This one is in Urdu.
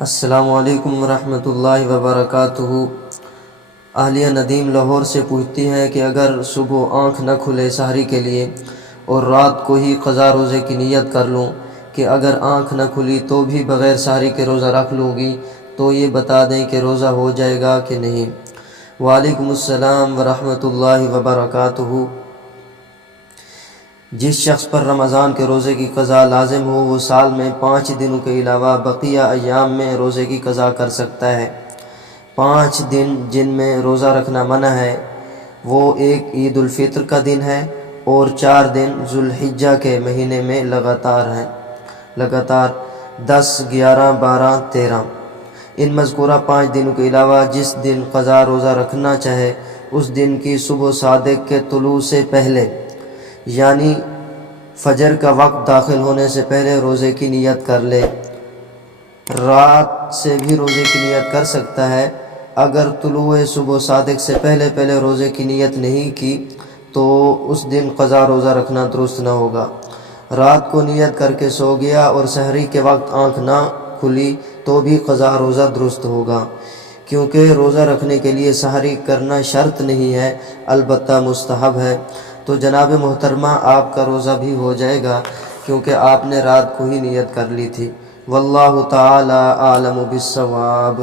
السلام علیکم ورحمۃ اللہ وبرکاتہ۔ اہلیہ ندیم لاہور سے پوچھتی ہیں کہ اگر صبح آنکھ نہ کھلے سحری کے لیے اور رات کو ہی قضا روزے کی نیت کر لوں کہ اگر آنکھ نہ کھلی تو بھی بغیر سحری کے روزہ رکھ لوں گی تو یہ بتا دیں کہ روزہ ہو جائے گا کہ نہیں۔ وعلیکم السلام ورحمۃ اللہ وبرکاتہ۔ جس شخص پر رمضان کے روزے کی قضا لازم ہو وہ سال میں 5 دنوں کے علاوہ بقیہ ایام میں روزے کی قضا کر سکتا ہے۔ 5 دن جن میں روزہ رکھنا منع ہے وہ ایک عید الفطر کا دن ہے اور 4 دن ذوالحجہ کے مہینے میں لگاتار 10، 11، 12، 13۔ ان مذکورہ 5 دنوں کے علاوہ جس دن قضا روزہ رکھنا چاہے اس دن کی صبح صادق کے طلوع سے پہلے یعنی فجر کا وقت داخل ہونے سے پہلے روزے کی نیت کر لے۔ رات سے بھی روزے کی نیت کر سکتا ہے۔ اگر طلوع صبح صادق سے پہلے روزے کی نیت نہیں کی تو اس دن قضا روزہ رکھنا درست نہ ہوگا۔ رات کو نیت کر کے سو گیا اور سحری کے وقت آنکھ نہ کھلی تو بھی قضا روزہ درست ہوگا، کیونکہ روزہ رکھنے کے لیے سحری کرنا شرط نہیں ہے البتہ مستحب ہے۔ تو جناب محترمہ آپ کا روزہ بھی ہو جائے گا کیونکہ آپ نے رات کو ہی نیت کر لی تھی۔ واللہ تعالی اعلم بالصواب۔